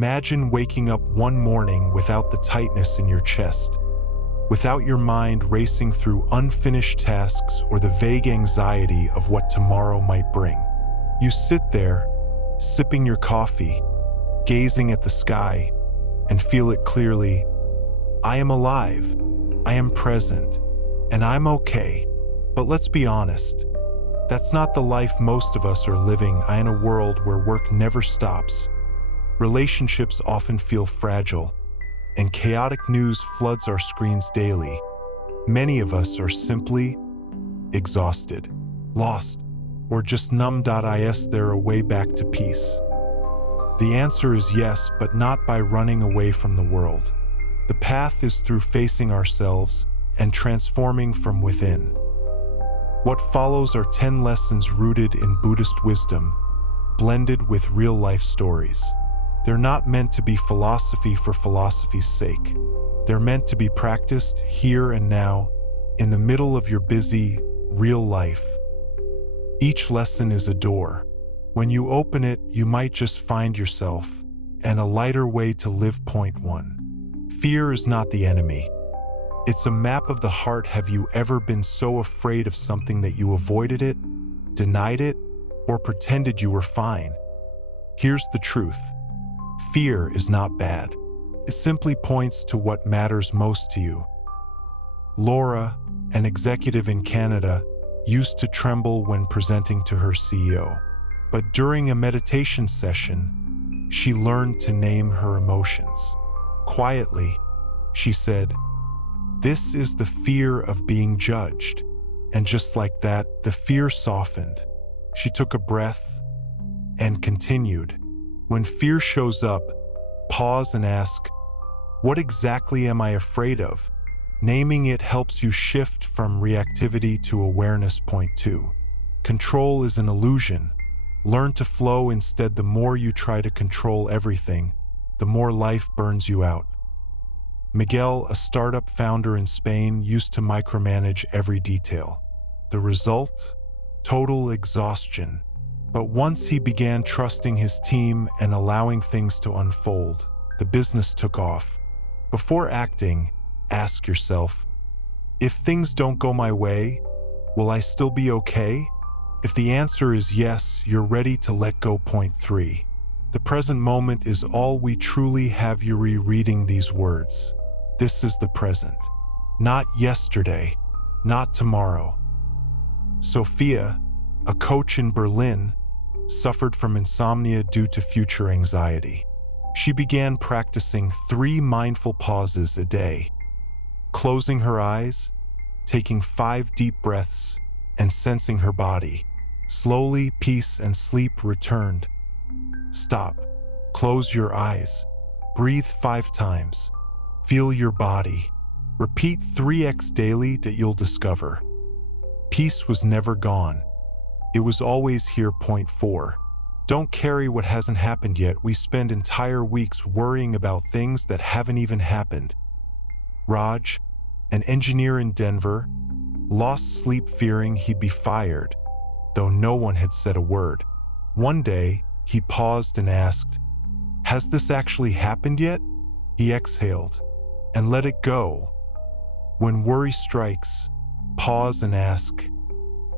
Imagine waking up one morning without the tightness in your chest, without your mind racing through unfinished tasks or the vague anxiety of what tomorrow might bring. You sit there, sipping your coffee, gazing at the sky, and feel it clearly. I am alive, I am present, and I'm okay. But let's be honest, that's not the life most of us are living in a world where work never stops. Relationships often feel fragile, and chaotic news floods our screens daily. Many of us are simply exhausted, lost, or just numb. Is there a way back to peace? The answer is yes, but not by running away from the world. The path is through facing ourselves and transforming from within. What follows are 10 lessons rooted in Buddhist wisdom, blended with real-life stories. They're not meant to be philosophy for philosophy's sake. They're meant to be practiced here and now, in the middle of your busy, real life. Each lesson is a door. When you open it, you might just find yourself and a lighter way to live. Point 1. Fear is not the enemy. It's a map of the heart. Have you ever been so afraid of something that you avoided it, denied it, or pretended you were fine? Here's the truth. Fear is not bad. It simply points to what matters most to you. Laura, an executive in Canada, used to tremble when presenting to her CEO. But during a meditation session, she learned to name her emotions. Quietly, she said, "This is the fear of being judged." And just like that, the fear softened. She took a breath and continued. When fear shows up, pause and ask, what exactly am I afraid of? Naming it helps you shift from reactivity to awareness. Point 2. Control is an illusion. Learn to flow instead. The more you try to control everything, the more life burns you out. Miguel, a startup founder in Spain, used to micromanage every detail. The result? Total exhaustion. But once he began trusting his team and allowing things to unfold, the business took off. Before acting, ask yourself, if things don't go my way, will I still be okay? If the answer is yes, you're ready to let go. Point 3. The present moment is all we truly have. You're rereading these words. This is the present. Not yesterday, not tomorrow. Sophia, a coach in Berlin, suffered from insomnia due to future anxiety. She began practicing 3 mindful pauses a day, closing her eyes, taking 5 deep breaths, and sensing her body. Slowly, peace and sleep returned. Stop. Close your eyes. Breathe 5 times. Feel your body. Repeat 3x daily that you'll discover. Peace was never gone. It was always here. Point 4. Don't carry what hasn't happened yet. We spend entire weeks worrying about things that haven't even happened. Raj, an engineer in Denver, lost sleep fearing he'd be fired, though no one had said a word. One day, he paused and asked, "Has this actually happened yet?" He exhaled and let it go. When worry strikes, pause and ask,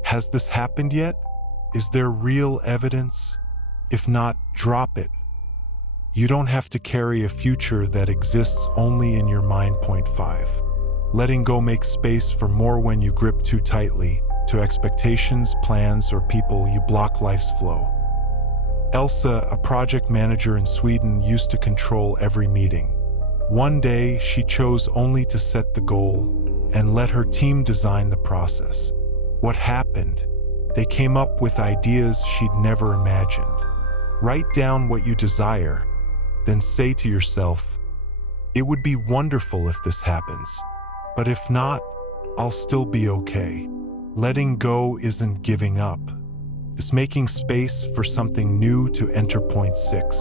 "Has this happened yet? Is there real evidence? If not, drop it." You don't have to carry a future that exists only in your mind. Point 5. Letting go makes space for more. When you grip too tightly to expectations, plans, or people, you block life's flow. Elsa, a project manager in Sweden, used to control every meeting. One day, she chose only to set the goal and let her team design the process. What happened? They came up with ideas she'd never imagined. Write down what you desire, then say to yourself, "It would be wonderful if this happens, but if not, I'll still be okay." Letting go isn't giving up. It's making space for something new to enter. Point 6.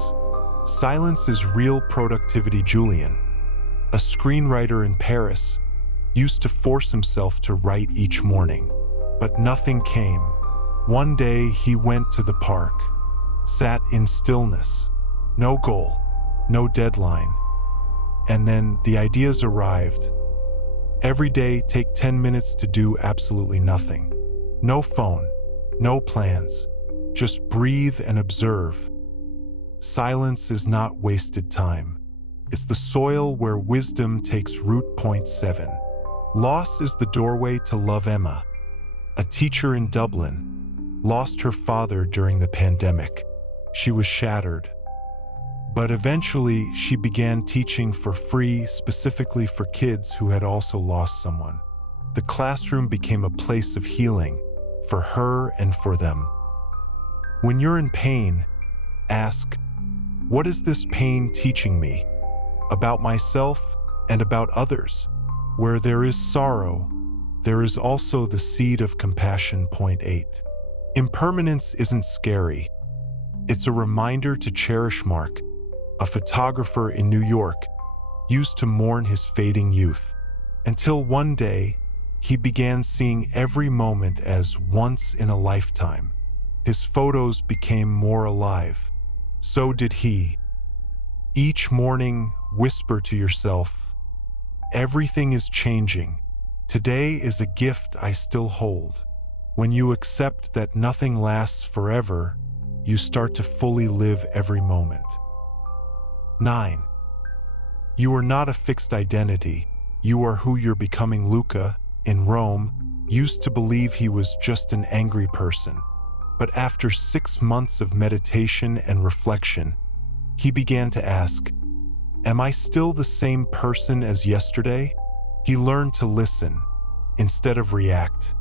Silence is real productivity. Julian, a screenwriter in Paris, used to force himself to write each morning, but nothing came. One day he went to the park, sat in stillness. No goal, no deadline. And then the ideas arrived. Every day, take 10 minutes to do absolutely nothing. No phone, no plans. Just breathe and observe. Silence is not wasted time. It's the soil where wisdom takes root. Point 7. Loss is the doorway to love. Emma, a teacher in Dublin, lost her father during the pandemic. She was shattered. But eventually, she began teaching for free, specifically for kids who had also lost someone. The classroom became a place of healing for her and for them. When you're in pain, ask, what is this pain teaching me? About myself and about others. Where there is sorrow, there is also the seed of compassion. Point 8. Impermanence isn't scary. It's a reminder to cherish. Mark, a photographer in New York, used to mourn his fading youth, until one day he began seeing every moment as once in a lifetime. His photos became more alive. So did he. Each morning, whisper to yourself, everything is changing. Today is a gift I still hold. When you accept that nothing lasts forever, you start to fully live every moment. 9. You are not a fixed identity. You are who you're becoming. Luca, in Rome, used to believe he was just an angry person. But after 6 months of meditation and reflection, he began to ask, am I still the same person as yesterday? He learned to listen instead of react.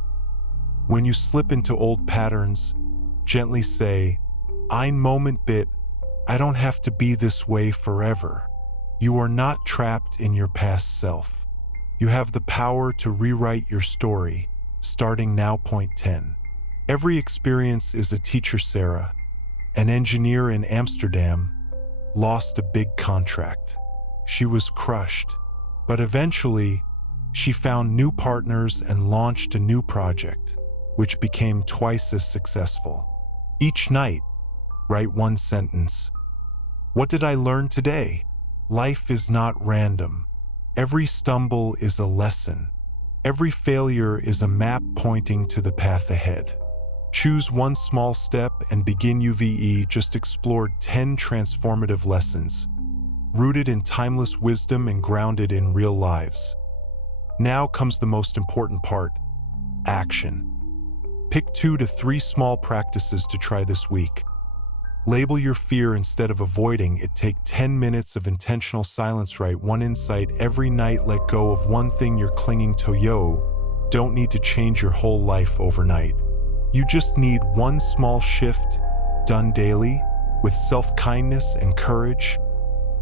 When you slip into old patterns, gently say, ein Moment bitte, I don't have to be this way forever. You are not trapped in your past self. You have the power to rewrite your story, starting now. Point 10. Every experience is a teacher. Sarah, an engineer in Amsterdam, lost a big contract. She was crushed, but eventually she found new partners and launched a new project, which became twice as successful. Each night, write one sentence. What did I learn today? Life is not random. Every stumble is a lesson. Every failure is a map pointing to the path ahead. Choose one small step and begin. UVE just explored 10 transformative lessons, rooted in timeless wisdom and grounded in real lives. Now comes the most important part, action. Pick 2 to 3 small practices to try this week. Label your fear instead of avoiding it. Take 10 minutes of intentional silence. Write one insight every night. Let go of one thing you're clinging to. You don't need to change your whole life overnight. You just need one small shift, done daily, with self-kindness and courage.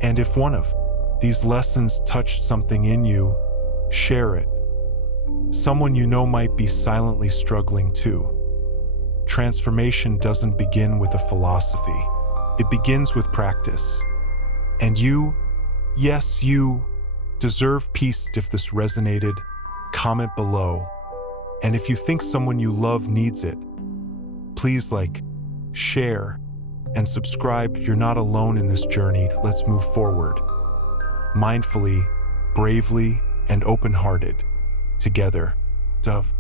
And if one of these lessons touched something in you, share it. Someone you know might be silently struggling too. Transformation doesn't begin with a philosophy. It begins with practice. And you, yes, you, deserve peace. If this resonated, comment below. And if you think someone you love needs it, please like, share, and subscribe. You're not alone in this journey. Let's move forward. Mindfully, bravely, and open-hearted. Together. Dove.